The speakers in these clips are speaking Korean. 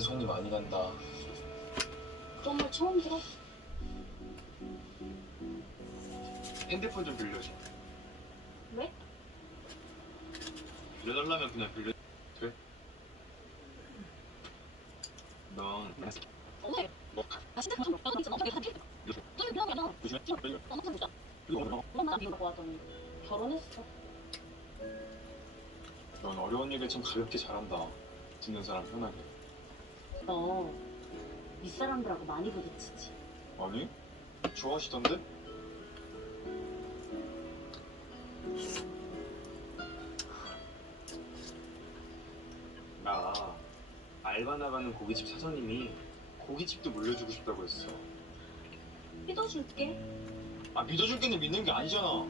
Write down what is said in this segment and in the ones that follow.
은근 손이 많이 간다. 그런 말 처음 들어. 핸드폰 좀 빌려줘. 왜? 빌려달라면 그냥 빌려. 돼? 넌 오늘 뭐? 나 진짜 있잖아. 어떻게 너무 보자. 이거 엄마 나 비우고 하더니 결혼했어. 넌 어려운 얘기를 참 가볍게 잘한다. 듣는 사람 편하게. 너 윗사람들하고 많이 부딪히지. 아니? 좋아하시던데? 나 알바 나가는 고깃집 사장님이 고깃집도 물려주고 싶다고 했어. 믿어줄게. 아 믿어줄 게는 믿는 게 아니잖아.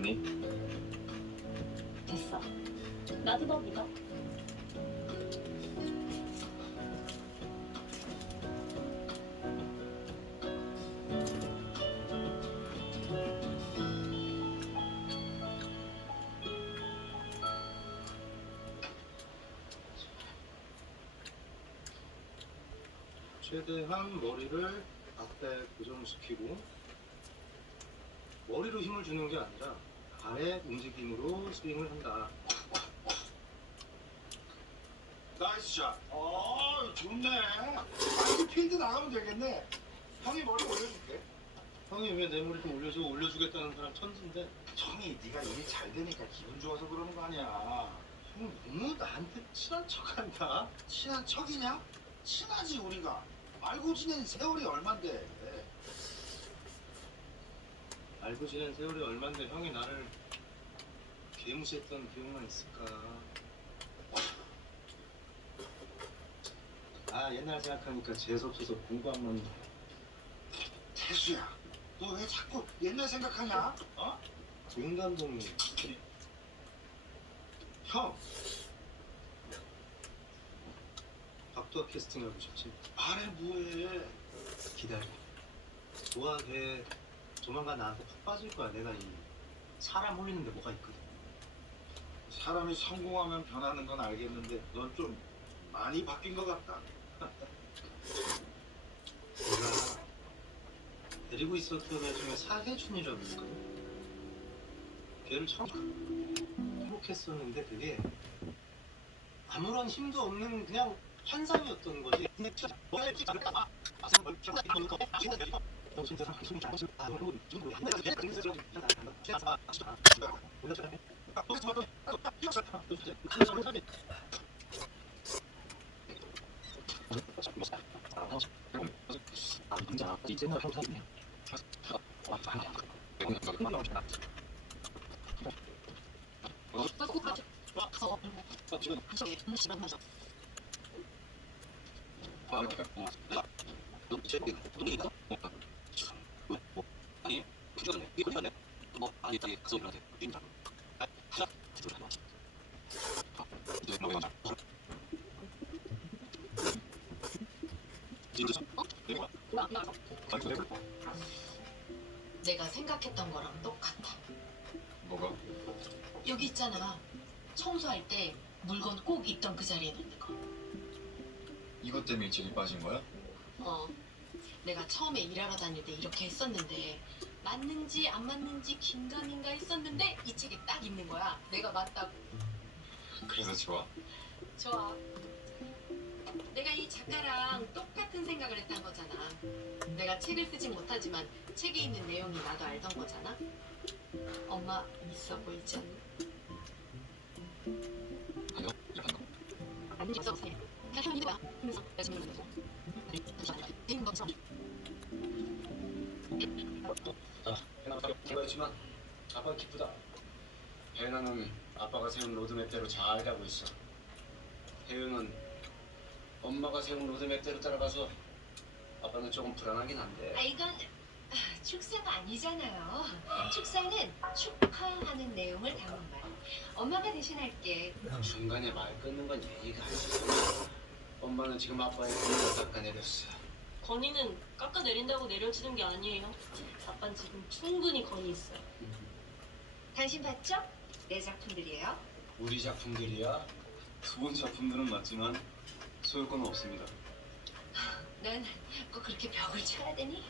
믿니? 됐어. 나도 너 믿어. 최대한 머리를 앞에 고정시키고 머리로 힘을 주는 게 아니라 발의 움직임으로 스윙을 한다. 나이스 샷. 어, 좋네. 아, 이제 필드 나가면 되겠네. 형이 머리 올려줄게. 형이 왜 내 머리 좀 올려줘 올려주겠다는 사람 천진데 형이 네가 일이 잘 되니까 기분 좋아서 그러는 거 아니야. 형 너무 나한테 친한 척한다. 친한 척이냐? 친하지 우리가. 알고 지낸 세월이 얼만데. 알고 지낸 세월이 얼만데 형이 나를 개무시했던 기억만 있을까? 아 옛날 생각하니까 재수없어서 공부 한 번. 태수야, 너 왜 자꾸 옛날 생각하냐? 어? 김 감독님. 형. 박도화 캐스팅하고 싶지? 말해 뭐해? 기다려. 도화돼 조만간 나한테 푹 빠질 거야. 내가 이 사람 올리는 데 뭐가 있거든. 사람이 성공하면 변하는 건 알겠는데 넌 좀 많이 바뀐 것 같다. 내가 데리고 있었던 애 중에 사혜준이라고 있거든. 걔를 참 행복했었는데 그게 아무런 힘도 없는 그냥 환상이었던 거지. 아, 내가 생각했던 거랑 똑같아. 뭐가? 여기 있잖아. 청소할 때 물건 꼭 있던 그 자리에 놓는 거. 이것 때문에 일찍이 빠진 거야? 어. 내가 처음에 일하러 다닐 때 이렇게 했었는데 맞는지 안 맞는지 긴가민가 했었는데 이 책에 딱 있는 거야. 내가 맞다고. 그래서 좋아? 좋아. 내가 이 작가랑 똑같은 생각을 했던 거잖아. 내가 책을 쓰진 못하지만 책에 있는 내용이 나도 알던 거잖아. 엄마 있어 보이지 않나? 아니요, 이런 거. 아니 있어 보세요. 그냥 형이 봐. 하면서 열심히 만들고. 대인 것처럼. 그렇지만 아빠 기쁘다. 혜연아는 아빠가 세운 로드맵대로 잘 가고 있어. 혜윤은 엄마가 세운 로드맵대로 따라가서 아빠는 조금 불안하긴 한데. 아 이건 아, 축사가 아니잖아요. 축사는 축하하는 내용을 담은 말. 엄마가 대신할게. 중간에 말 끊는 건 예의가 아니야. 엄마는 지금 아빠의 꿈을 깎아내렸어. 건이는 깎아 내린다고 내려지는 게 아니에요. 아빠는 지금 충분히 건이 있어요. 당신 봤죠? 내 작품들이에요. 우리 작품들이야. 좋은 작품들은 맞지만 소유권은 없습니다. 넌 꼭 그렇게 벽을 쳐야 되니?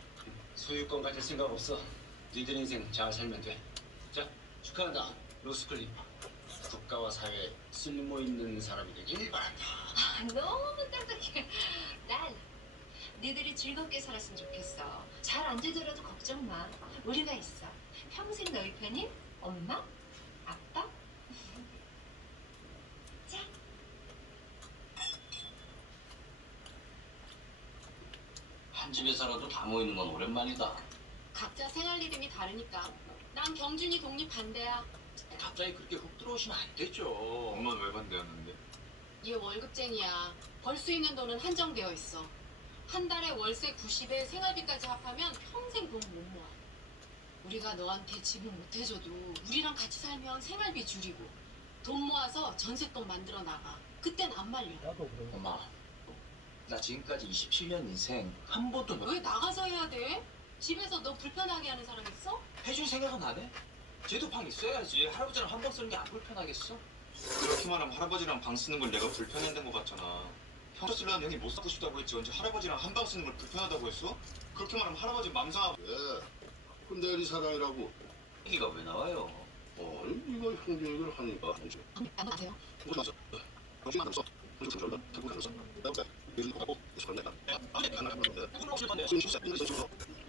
소유권 가질 생각 없어. 니들 인생 잘 살면 돼. 자, 축하한다. 로스클립. 국가와 사회에 쓸모 있는 사람이 되길 바란다. 아, 너무 딱딱해. 난 너희들이 즐겁게 살았으면 좋겠어. 잘 안 되더라도 걱정 마. 우리가 있어. 평생 너희 편인 엄마, 아빠. 자, 한 집에 살아도 다 모이는 건 오랜만이다. 각자 생활 리듬이 다르니까. 난 경준이 독립 반대야. 갑자기 그렇게 훅 들어오시면 안 되죠. 엄마는 왜 반대하는데? 얘 월급쟁이야. 벌 수 있는 돈은 한정되어 있어. 한 달에 월세 90에 생활비까지 합하면 평생 돈 못 모아. 우리가 너한테 집을 못 해줘도 우리랑 같이 살면 생활비 줄이고 돈 모아서 전세돈 만들어 나가. 그땐 안 말려. 엄마, 나 지금까지 27년 인생 한 번도 너 왜 나가서 해야 돼? 집에서 너 불편하게 하는 사람 있어? 해줄 생각은 안 해? 쟤도 방 있어야지. 할아버지랑 한 번 쓰는 게 안 불편하겠어? 그렇게 말하면 할아버지랑 방 쓰는 걸 내가 불편했던 것 같잖아. 형제 쓰려는 형이 못 사고 싶다고 했지 언제 할아버지랑 한 방 쓰는 걸 불편하다고 했어? 그렇게 말하면 할아버지 맘상하고 예. 근데 이 사랑이라고. 얘기가 왜 나와요? 어, 이거 형제 얘기를 하니까. 안 아세요?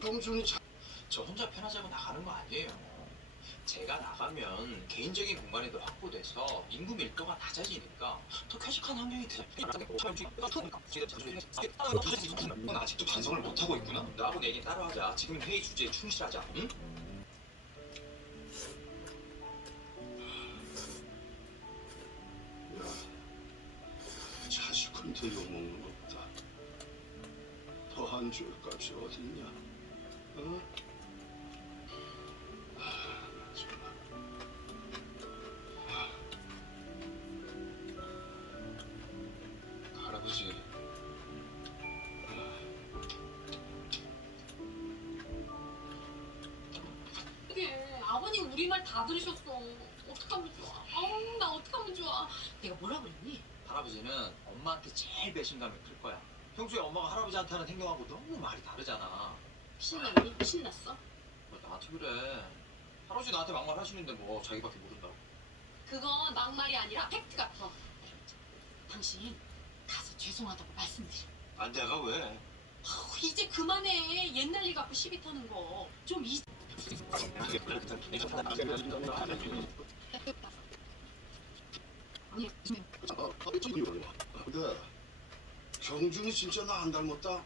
형준이 참 저 혼자 편하자고 나가는 거 아니에요. 제가 나가면 개인적인 공간이 더 확보돼서 인구 밀도가 낮아지니까 더 쾌적한 환경이 돼. 넌 아직도 반성을 못 하고 있구나. 나하고 내 얘기 따로 하자. 지금 회의 주제에 충실하자. 응? 자식한테 욕먹는 것보다 더한 줄 값이 어딨냐? 어? 말 다 들으셨어. 어떡하면 좋아. 아우 나 어떡하면 좋아. 내가 뭐라 그랬니? 할아버지는 엄마한테 제일 배신감이 클 거야. 평소에 엄마가 할아버지한테 하는 행동하고 너무 말이 다르잖아. 신났니? 신났어? 뭐 나한테 그래. 할아버지 나한테 막말 하시는데 뭐 자기밖에 모른다고. 그건 막말이 아니라 팩트 같아. 당신 가서 죄송하다고 말씀드려. 안 내가 왜? 아우, 이제 그만해. 옛날 일 갖고 시비 타는 거. 좀 이. 근데 경준이 진짜 나 안 닮았다.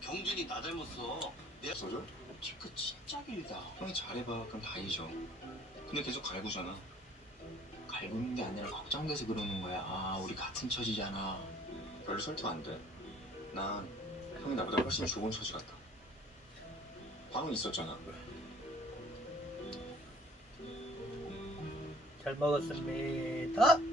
경준이 나 닮았어. 소절? 키크 진짜 길다. 형이 잘해봐. 그럼 다 잊어. 근데 계속 갈구잖아. 갈구는 게 아니라 걱정돼서 그러는 거야. 아, 우리 같은 처지잖아. 별로 설득 안 돼. 난 형이 나보다 훨씬 좋은 처지 같다. 방은 있었잖아. 잘 먹었습니다.